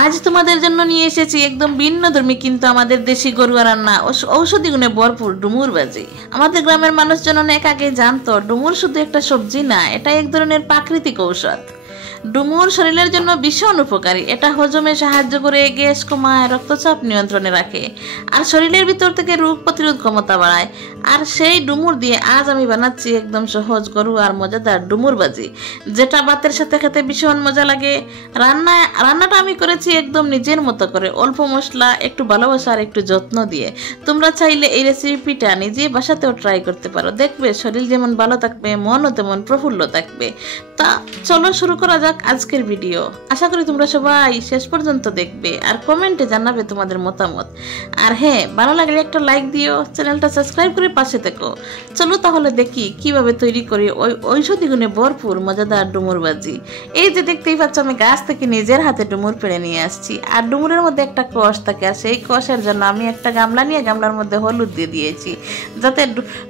আজ তোমাদের জন্য নিয়ে এসেছি একদম ভিন্নধর্মী কিন্তু আমাদের দেশি গরুয়া রান্না ঔষধি গুণে ভরপুর ডুমুর ভাজি। আমাদের গ্রামের মানুষজন অনেক আগে জানতো ডুমুর শুধু একটা সবজি না, এটা এক ধরনের প্রাকৃতিক ঔষধ। ডুমুর শরীরের জন্য ভীষণ উপকারী। এটা হজমে সাহায্য করে, গ্যাস কমায়, রক্তচাপ নিয়ন্ত্রণে রাখে আর শরীরের ভিতর থেকে রোগ প্রতিরোধ ক্ষমতা বাড়ায়। আর সেই ডুমুর দিয়ে আজ আমি বানাচ্ছি একদম সহজ গরু আর মজাদার ডুমুর ভাজি, যেটা ভাতের সাথে খেতে ভীষণ মজা লাগে। রান্নাটা আমি করেছি একদম নিজের মতো করে, অল্প মশলা, একটু ভালোবাসা আর একটু যত্ন দিয়ে। তোমরা চাইলে এই রেসিপিটা নিজে বাসাতেও ট্রাই করতে পারো, দেখবে শরীর যেমন ভালো থাকবে মনও তেমন প্রফুল্ল থাকবে। তা চলো শুরু করা যাক আজকের ভিডিও। আশা করি তোমরা সবাই শেষ পর্যন্ত দেখবে আর কমেন্টে জানাবে তোমাদের মতামত। আর হ্যাঁ, ভালো লাগলে একটা লাইক দিও, চ্যানেলটা সাবস্ক্রাইব করে পাশে থেকো। চলো তাহলে দেখি কিভাবে তৈরি করি ওই ঔষধি গুণে ভরপুর মজাদার ডুমুর ভাজি। এই যে দেখতেই পাচ্ছ, আমি গাছ থেকে নিজের হাতে ডুমুর পেড়ে নিয়ে আসছি। আর ডুমুরের মধ্যে একটা কষ থাকে, আর সেই কষের জন্য আমি একটা গামলা নিয়ে গামলার মধ্যে হলুদ দিয়ে দিয়েছি, যাতে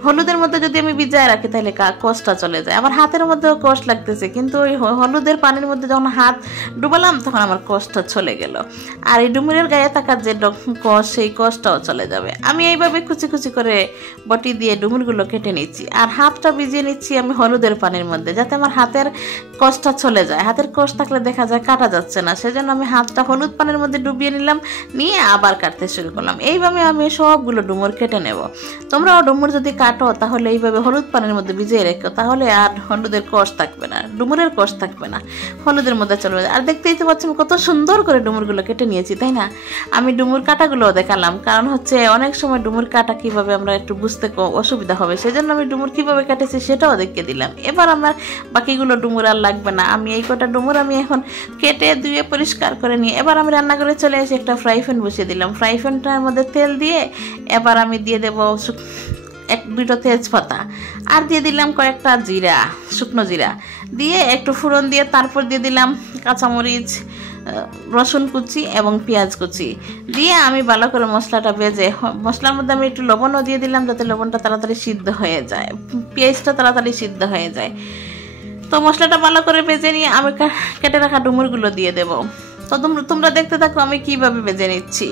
হলুদের মধ্যে যদি আমি ভিজায় রাখি তাহলে কষটা চলে যায়। আমার হাতের মধ্যেও কষ লাগতেছে, কিন্তু ওই হলুদের পানির মধ্যে যখন হাত ডুবালাম তখন আমার কষটা চলে গেল। আর এই ডুমুরের গায়ে থাকার যে কষ, সেই কষটাও চলে যাবে। আমি এইভাবে কুচি কুচি করে বটি দিয়ে ডুমুরগুলো কেটে নিচ্ছি আর হাতটা ভিজিয়ে নিচ্ছি আমি হলুদের পানির মধ্যে, যাতে আমার হাতের কষটা চলে যায়। হাতের কষ থাকলে দেখা যায় কাটা যাচ্ছে না, সেজন্য আমি হাতটা হলুদ পানির মধ্যে ডুবিয়ে নিলাম, নিয়ে আবার কাটতে শুরু করলাম। এইভাবে আমি সবগুলো ডুমুর কেটে নেব। তোমরাও ডুমুর যদি কাটো তাহলে এইভাবে হলুদ পানির মধ্যে ভিজিয়ে রেখো, তাহলে আর হলুদের কষ থাকবে না, ডুমুরের কষ থাকবে না, হলুদের মধ্যে চলে যায়। আর দেখতেই তো পাচ্ছি কত সুন্দর করে ডুমুরগুলো কেটে নিয়েছি, তাই না? আমি ডুমুর কাটাগুলো দেখালাম, কারণ হচ্ছে অনেক সময় ডুমুর কাটা কিভাবে আমরা একটু বুঝতে অসুবিধা হবে, সেজন্য আমি ডুমুর কিভাবে কাটেছি সেটাও দেখিয়ে দিলাম। এবার আমার বাকিগুলো ডুমুর আর লাগবে না। আমি এই কটা ডুমুর আমি এখন কেটে ধুয়ে পরিষ্কার করে নিয়ে এবার আমি রান্না করে চলে এসে একটা ফ্রাই প্যান বসিয়ে দিলাম। ফ্রাই প্যানটার মধ্যে তেল দিয়ে এবার আমি দিয়ে দেবো দুটো তেজপাতা, আর দিয়ে দিলাম কয়েকটা জিরা, শুকনো জিরা দিয়ে একটু ফোড়ন দিয়ে তারপর দিয়ে দিলাম কাঁচামরিচ, রসুন কুচি এবং পেঁয়াজ কুচি দিয়ে আমি ভালো করে মশলাটা ভেজে, মশলার মধ্যে আমি একটু লবণও দিয়ে দিলাম যাতে লবণটা তাড়াতাড়ি সিদ্ধ হয়ে যায়, পেঁয়াজটা তাড়াতাড়ি সিদ্ধ হয়ে যায়। তো মশলাটা ভালো করে ভেজে নিয়ে আমি কেটে রাখা ডুমুরগুলো দিয়ে দেবো। তো তোমরা দেখতে থাকো আমি কিভাবে ভেজে নিচ্ছি।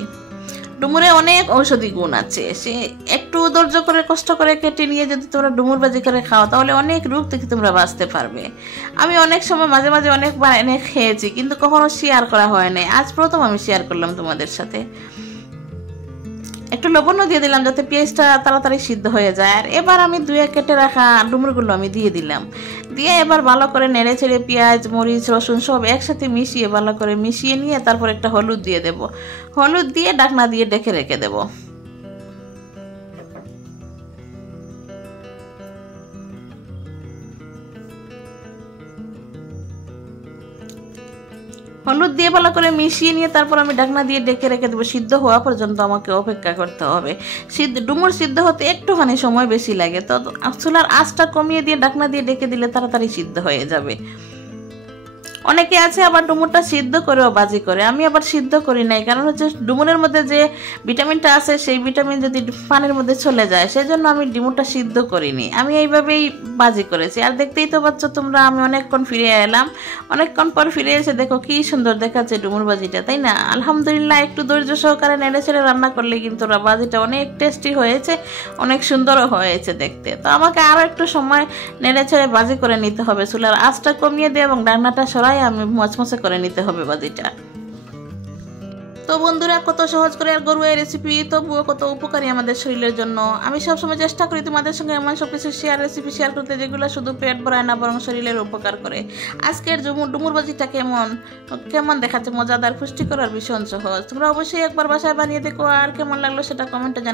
ডুমুরে অনেক ঔষধি গুণ আছে, সে একটু ধৈর্য করে কষ্ট করে কেটে নিয়ে যদি তোমরা ডুমুর ভাজি করে খাও তাহলে অনেক রোগ থেকে তোমরা বাঁচতে পারবে। আমি অনেক সময় মাঝে মাঝে অনেকবার এনে খেয়েছি, কিন্তু কখনো শেয়ার করা হয় নাই, আজ প্রথম আমি শেয়ার করলাম তোমাদের সাথে। একটু লবণও দিয়ে দিলাম যাতে পেঁয়াজটা তাড়াতাড়ি সিদ্ধ হয়ে যায়। আর এবার আমি ধুয়ে কেটে রাখা ডুমুরগুলো আমি দিয়ে দিলাম, দিয়ে এবার ভালো করে নেড়ে ছেড়ে পেঁয়াজ, মরিচ, রসুন সব একসাথে মিশিয়ে ভালো করে মিশিয়ে নিয়ে তারপর একটা হলুদ দিয়ে দেব। হলুদ দিয়ে ঢাকনা দিয়ে ঢেকে রেখে দেবো। হলুদ দিয়ে ভালো করে মিশিয়ে নিয়ে তারপর আমি ঢাকনা দিয়ে ঢেকে রেখে দেবো। সিদ্ধ হওয়া পর্যন্ত আমাকে অপেক্ষা করতে হবে। ডুমুর সিদ্ধ হতে একটুখানি সময় বেশি লাগে, তো চুলার আঁচটা কমিয়ে দিয়ে ঢাকনা দিয়ে ঢেকে দিলে তাড়াতাড়ি সিদ্ধ হয়ে যাবে। অনেকে আছে আবার ডুমুরটা সিদ্ধ করেও ভাজি করে, আমি আবার সিদ্ধ করি নাই, কারণ হচ্ছে ডুমুরের মধ্যে যে ভিটামিনটা আছে সেই ভিটামিন যদি পানির মধ্যে চলে যায়, সেজন্য আমি ডুমুরটা সিদ্ধ করিনি, আমি এইভাবেই ভাজি করেছি। আর দেখতেই তো পাচ্ছ তোমরা, আমি অনেকক্ষণ ফিরে এলাম, অনেকক্ষণ পর ফিরে এসে দেখো কি সুন্দর দেখাচ্ছে ডুমুর ভাজিটা, তাই না? আলহামদুলিল্লাহ, একটু ধৈর্য সহকারে নেড়ে ছেড়ে রান্না করলে কিন্তু ভাজিটা অনেক টেস্টি হয়েছে, অনেক সুন্দরও হয়েছে দেখতে। তো আমাকে আরও একটু সময় নেড়ে ছেড়ে ভাজি করে নিতে হবে, চুলার আঁচটা কমিয়ে দিয়ে এবং ঢাকনাটা সরাই আমি মচমচে করে নিতে হবে ভাজিটা। তো বন্ধুরা, কত সহজ করে আর গরু এই রেসিপি, তবুও কত উপকারী আমাদের শরীরের জন্য। আমি সবসময় চেষ্টা করি তোমাদের সঙ্গে এমন সব কিছু রেসিপি শেয়ার করতে যেগুলো শুধু পেট ভরায় না, বরং শরীরের উপকার করে। আজকের ডুমুর ভাজিটা কেমন দেখাচ্ছে, মজাদার, পুষ্টিকর আর ভীষণ সহজ। তোমরা অবশ্যই একবার বাসায় বানিয়ে দেখো, আর কেমন লাগলো সেটা কমেন্টে জানাও।